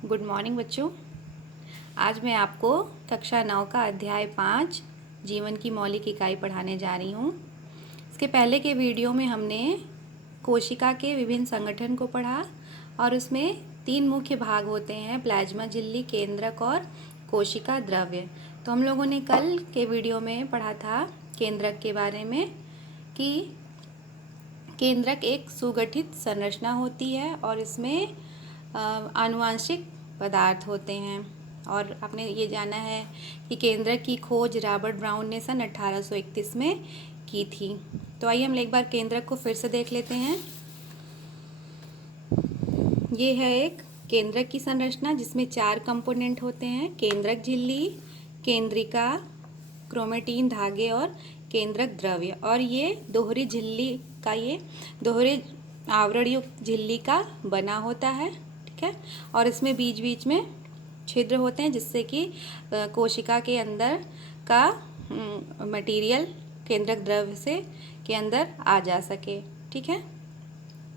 Good morning बच्चों। आज मैं आपको कक्षा 9 का अध्याय 5 जीवन की मौलिक इकाई पढ़ाने जा रही हूँ। इसके पहले के वीडियो में हमने कोशिका के विभिन्न संगठन को पढ़ा और उसमें 3 मुख्य भाग होते हैं, प्लाज्मा झिल्ली, केंद्रक और कोशिका द्रव्य। तो हम लोगों ने कल के वीडियो में पढ़ा था केंद्रक के बारे में कि केंद्रक एक सुगठित संरचना होती है और इसमें आनुवांशिक पदार्थ होते हैं। और आपने ये जाना है कि केंद्रक की खोज रॉबर्ट ब्राउन ने सन 1831 में की थी। तो आइए हम एक बार केंद्रक को फिर से देख लेते हैं। ये है एक केंद्रक की संरचना जिसमें 4 कंपोनेंट होते हैं, केंद्रक झिल्ली, केंद्रिका, क्रोमेटिन धागे और केंद्रक द्रव्य। और ये दोहरी झिल्ली का, ये दोहरे आवरण युक्त झिल्ली का बना होता है, ठीक है। और इसमें बीच बीच में छिद्र होते हैं जिससे कि कोशिका के अंदर का मटेरियल केंद्रक द्रव्य से के अंदर आ जा सके, ठीक है।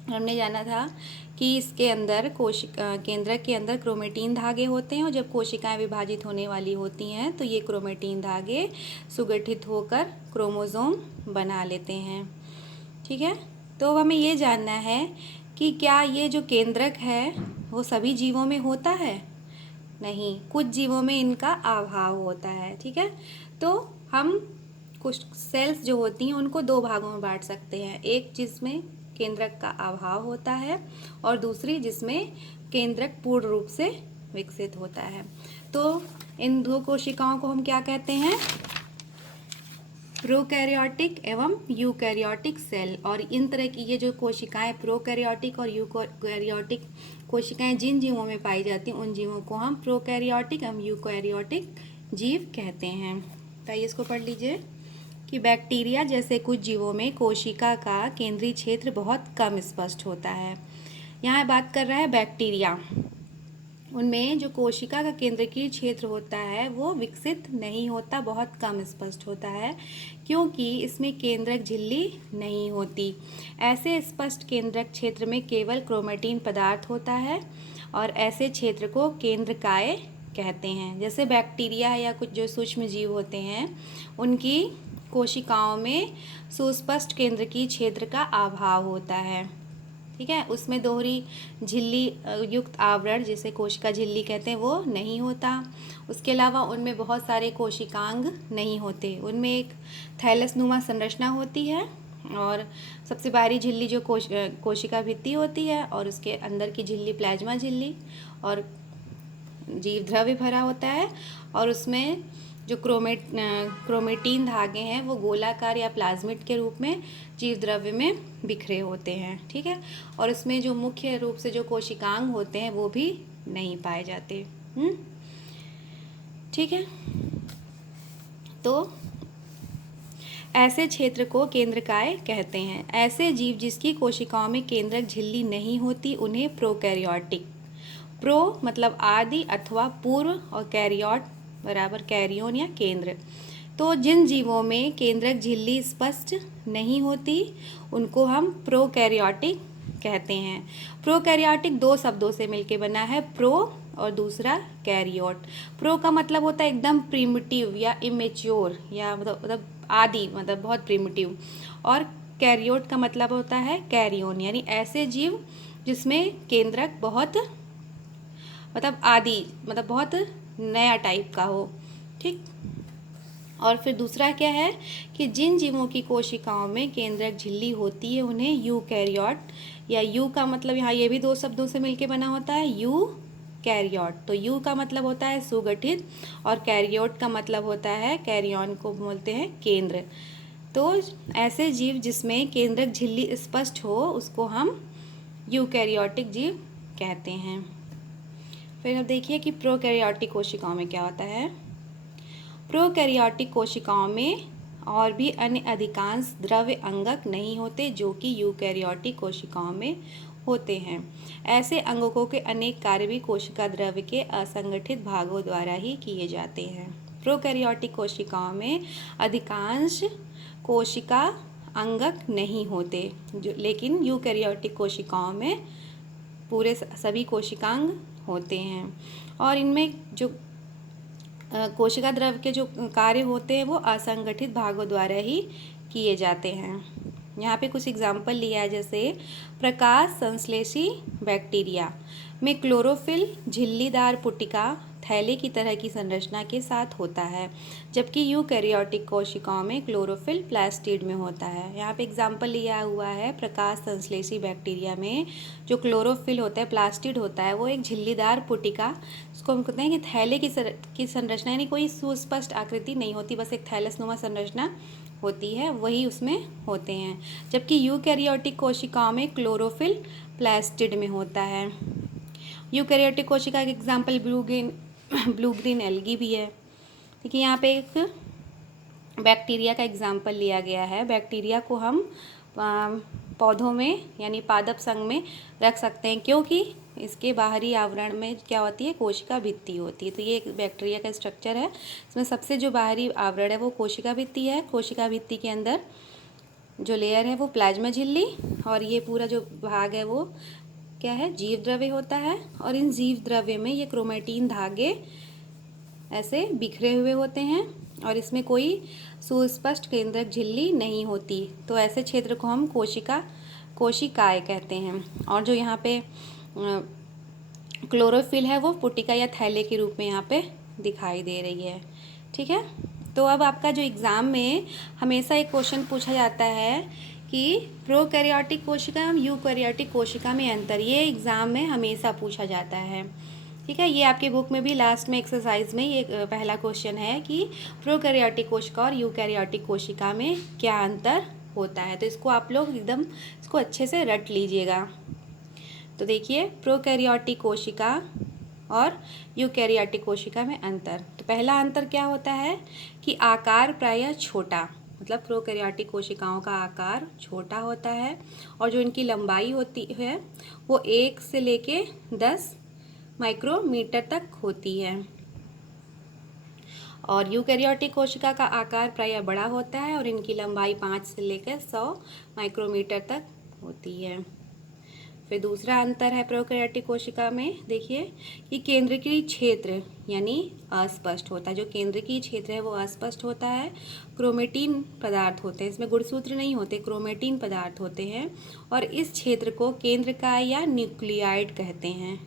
हमने जाना था कि इसके अंदर केंद्रक के अंदर क्रोमेटिन धागे होते हैं और जब कोशिकाएं विभाजित होने वाली होती हैं तो ये क्रोमेटिन धागे सुगठित होकर क्रोमोसोम बना लेते हैं, ठीक है। तो हमें ये जानना है कि क्या ये जो केंद्रक है वो सभी जीवों में होता है? नहीं, कुछ जीवों में इनका अभाव होता है, ठीक है। तो हम कुछ सेल्स जो होती हैं उनको 2 भागों में बांट सकते हैं, एक जिसमें केंद्रक का अभाव होता है और दूसरी जिसमें केंद्रक पूर्ण रूप से विकसित होता है। तो इन 2 कोशिकाओं को हम क्या कहते हैं? प्रोकैरियोटिक एवं यूकैरियोटिक सेल। और इन तरह की ये जो कोशिकाएं प्रोकैरियोटिक और यूकैरियोटिक कोशिकाएं जिन जीवों में पाई जाती हैं उन जीवों को हम प्रोकैरियोटिक एवं यूकैरियोटिक जीव कहते हैं। तो आइए इसको पढ़ लीजिए कि बैक्टीरिया जैसे कुछ जीवों में कोशिका का केंद्रीय क्षेत्र बहुत कम स्पष्ट होता है। यहाँ बात कर रहा है बैक्टीरिया, उनमें जो कोशिका का केंद्रीय क्षेत्र होता है वो विकसित नहीं होता, बहुत कम स्पष्ट होता है क्योंकि इसमें केंद्रक झिल्ली नहीं होती। ऐसे स्पष्ट केंद्रक क्षेत्र में केवल क्रोमेटिन पदार्थ होता है और ऐसे क्षेत्र को केंद्रकाय कहते हैं। जैसे बैक्टीरिया या कुछ जो सूक्ष्म जीव होते हैं उनकी कोशिकाओं में सुस्पष्ट केंद्रकीय क्षेत्र का अभाव होता है, ठीक है। उसमें दोहरी झिल्ली युक्त आवरण जिसे कोशिका झिल्ली कहते हैं वो नहीं होता। उसके अलावा उनमें बहुत सारे कोशिकांग नहीं होते, उनमें एक थैलसनुमा संरचना होती है और सबसे बाहरी झिल्ली जो कोशिका भित्ति होती है और उसके अंदर की झिल्ली प्लाज्मा झिल्ली और जीव द्रव्य भरा होता है। और उसमें जो क्रोमेटिन धागे हैं वो गोलाकार या प्लाज्मिड के रूप में जीव द्रव्य में बिखरे होते हैं, ठीक है। और इसमें जो मुख्य रूप से जो कोशिकांग होते हैं वो भी नहीं पाए जाते, ठीक है। तो ऐसे क्षेत्र को केंद्रकाय कहते हैं। ऐसे जीव जिसकी कोशिकाओं में केंद्रक झिल्ली नहीं होती उन्हें प्रोकैरियोटिक, प्रो मतलब आदि अथवा पूर्व और कैरियोट बराबर कैरियोन या केंद्र। तो जिन जीवों में केंद्रक झिल्ली स्पष्ट नहीं होती उनको हम प्रोकैरियोटिक कहते हैं। प्रोकैरियोटिक 2 शब्दों से मिलकर बना है, प्रो और दूसरा कैरियोट। प्रो का मतलब होता है एकदम प्रिमिटिव या इमेच्योर या मतलब आदि, मतलब बहुत प्रिमिटिव। और कैरियोट का मतलब होता है कैरियोन, यानी ऐसे जीव जिसमें केंद्रक बहुत मतलब आदि, मतलब बहुत नया टाइप का हो, ठीक। और फिर दूसरा क्या है कि जिन जीवों की कोशिकाओं में केंद्रक झिल्ली होती है उन्हें यूकैरियोट, या यू का मतलब यहाँ ये भी 2 शब्दों से मिलके बना होता है, यू कैरियोट। तो यू का मतलब होता है सुगठित और कैरियोट का मतलब होता है, कैरियन को बोलते हैं केंद्र। तो ऐसे जीव जिसमें केंद्रक झिल्ली स्पष्ट हो उसको हम यूकैरियोटिक जीव कहते हैं। फिर अब देखिए कि प्रोकैरियोटिक कोशिकाओं में क्या होता है। प्रोकैरियोटिक कोशिकाओं में और भी अन्य अधिकांश द्रव्य अंगक नहीं होते जो कि यूकैरियोटिक कोशिकाओं में होते हैं। ऐसे अंगकों के अनेक कार्य भी कोशिका द्रव्य के असंगठित भागों द्वारा ही किए जाते हैं। प्रोकैरियोटिक कोशिकाओं में अधिकांश कोशिका अंगक नहीं होते लेकिन यूकैरियोटिक कोशिकाओं में पूरे सभी कोशिकांग होते हैं। और इनमें जो कोशिका द्रव के जो कार्य होते हैं वो असंगठित भागों द्वारा ही किए जाते हैं। यहाँ पे कुछ एग्जाम्पल लिया है, जैसे प्रकाश संश्लेषी बैक्टीरिया में क्लोरोफिल झिल्लीदार पुटिका थैले की तरह की संरचना के साथ होता है, जबकि यूकैरियोटिक कोशिकाओं में क्लोरोफिल प्लास्टिड में होता है। यहाँ पे एग्जाम्पल लिया हुआ है, प्रकाश संश्लेषी बैक्टीरिया में जो क्लोरोफिल होता है, प्लास्टिड होता है, वो एक झिल्लीदार पुटिका, उसको हम कहते हैं कि थैले की संरचना, यानी कोई सुस्पष्ट आकृति नहीं होती, बस एक थैलसनुमा संरचना होती है, वही उसमें होते हैं। जबकि यूकैरियोटिक कोशिकाओं में क्लोरोफिल प्लास्टिड में होता है। यूकैरियोटिक कोशिका का एग्जाम्पल ब्लू ग्रीन एल्गी भी है। देखिए यहाँ पे एक बैक्टीरिया का एग्जाम्पल लिया गया है। बैक्टीरिया को हम पौधों में यानी पादप संघ में रख सकते हैं, क्योंकि इसके बाहरी आवरण में क्या होती है, कोशिका भित्ति होती है। तो ये एक बैक्टीरिया का स्ट्रक्चर है। इसमें सबसे जो बाहरी आवरण है वो कोशिका भित्ति है। कोशिका भित्ति के अंदर जो लेयर है वो प्लाज्मा झिल्ली, और ये पूरा जो भाग है वो क्या है, जीव द्रव्य होता है। और इन जीव द्रव्य में ये क्रोमेटिन धागे ऐसे बिखरे हुए होते हैं, और इसमें कोई सुस्पष्ट केंद्रक झिल्ली नहीं होती। तो ऐसे क्षेत्र को हम कोशिकाएं कहते हैं। और जो यहाँ पे क्लोरोफिल है वो पुटिका या थैले के रूप में यहाँ पे दिखाई दे रही है। ठीक है, तो अब आपका जो एग्ज़ाम में हमेशा एक क्वेश्चन पूछा जाता है कि प्रोकैरियोटिक कोशिका और यूकैरियोटिक कोशिका में अंतर, ये एग्ज़ाम में हमेशा पूछा जाता है। ठीक है, ये आपके बुक में भी लास्ट में एक्सरसाइज में ये पहला क्वेश्चन है कि प्रोकैरियोटिक कोशिका और यूकैरियोटिक कोशिका में क्या अंतर होता है। तो इसको आप लोग एकदम इसको अच्छे से रट लीजिएगा। तो देखिए, प्रोकैरियोटिक कोशिका और यूकैरियोटिक कोशिका में अंतर। तो पहला अंतर क्या होता है कि आकार प्रायः छोटा, मतलब प्रोकैरियोटिक कोशिकाओं का आकार छोटा होता है, और जो इनकी लंबाई होती है वो 1 से लेके 10 माइक्रोमीटर तक होती है। और यूकैरियोटिक कोशिका का आकार प्रायः बड़ा होता है, और इनकी लंबाई 5 से लेकर 100 माइक्रोमीटर तक होती है। फिर दूसरा अंतर है प्रोकैरियोटिक कोशिका में, देखिए कि केंद्रकीय क्षेत्र यानी अस्पष्ट होता है। जो केंद्रकीय क्षेत्र है वो अस्पष्ट होता है। क्रोमेटिन पदार्थ होते हैं, इसमें गुणसूत्र नहीं होते, क्रोमेटिन पदार्थ होते हैं, और इस क्षेत्र को केंद्रकाय या न्यूक्लियाइड कहते हैं।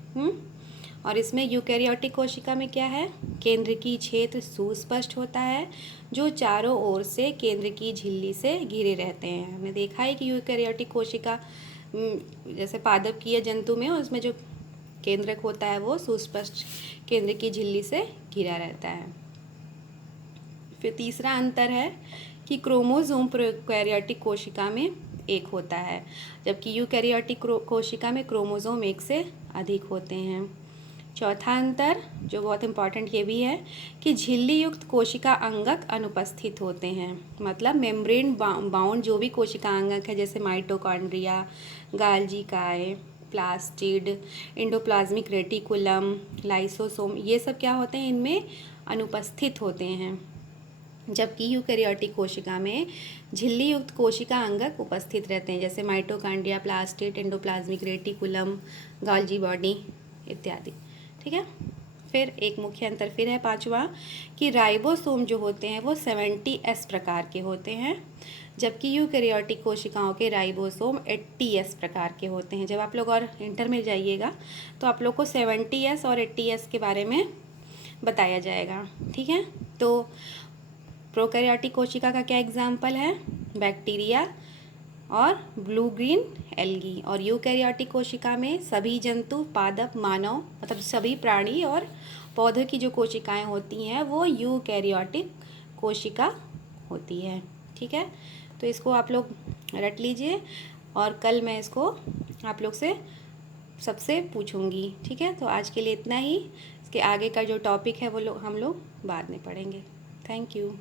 और इसमें यूकैरियोटिक कोशिका में क्या है, केंद्रकीय क्षेत्र सुस्पष्ट होता है, जो चारों ओर से केंद्रकीय झिल्ली से घिरे रहते हैं। हमने देखा है कि यूकैरियोटिक कोशिका जैसे पादप की या जंतु में, उसमें जो केंद्रक होता है वो सुस्पष्ट केंद्र की झिल्ली से घिरा रहता है। फिर तीसरा अंतर है कि क्रोमोसोम प्रोकैरियोटिक कोशिका में एक होता है, जबकि यूकैरियोटिक कोशिका में क्रोमोसोम 1 से अधिक होते हैं। चौथा अंतर जो बहुत इम्पॉर्टेंट ये भी है कि झिल्ली युक्त कोशिका अंगक अनुपस्थित होते हैं। मतलब मेम्ब्रेन बाउंड जो भी कोशिका अंगक है, जैसे माइटोकॉन्ड्रिया, गाल्जी काय, प्लास्टिड, एंडोप्लाज्मिक रेटिकुलम, लाइसोसोम, ये सब क्या होते हैं, इनमें अनुपस्थित होते हैं। जबकि यूकैरियोटिक कोशिका में झिल्ली युक्त कोशिका अंगक उपस्थित रहते हैं, जैसे mitochondria, plastid, endoplasmic reticulum, गाल्जी body इत्यादि। ठीक है, फिर एक मुख्य अंतर फिर है पांचवा कि राइबोसोम जो होते हैं वो 70S प्रकार के होते हैं, जबकि यूकैरियोटिक कोशिकाओं के राइबोसोम 80S प्रकार के होते हैं। जब आप लोग और इंटर में जाइएगा तो आप लोग को 70S और 80S के बारे में बताया जाएगा। ठीक है, तो प्रोकैरियोटिक कोशिका का क्या एग्जाम्पल है, बैक्टीरिया और ब्लू ग्रीन एल्गी। और यूकैरियोटिक कोशिका में सभी जंतु, पादप, मानव, मतलब सभी प्राणी और पौधों की जो कोशिकाएं होती हैं वो यूकैरियोटिक कोशिका होती है। ठीक है, तो इसको आप लोग रट लीजिए, और कल मैं इसको आप लोग से सबसे पूछूंगी। ठीक है, तो आज के लिए इतना ही। इसके आगे का जो टॉपिक है वो हम लोग बाद में पढ़ेंगे। Thank you.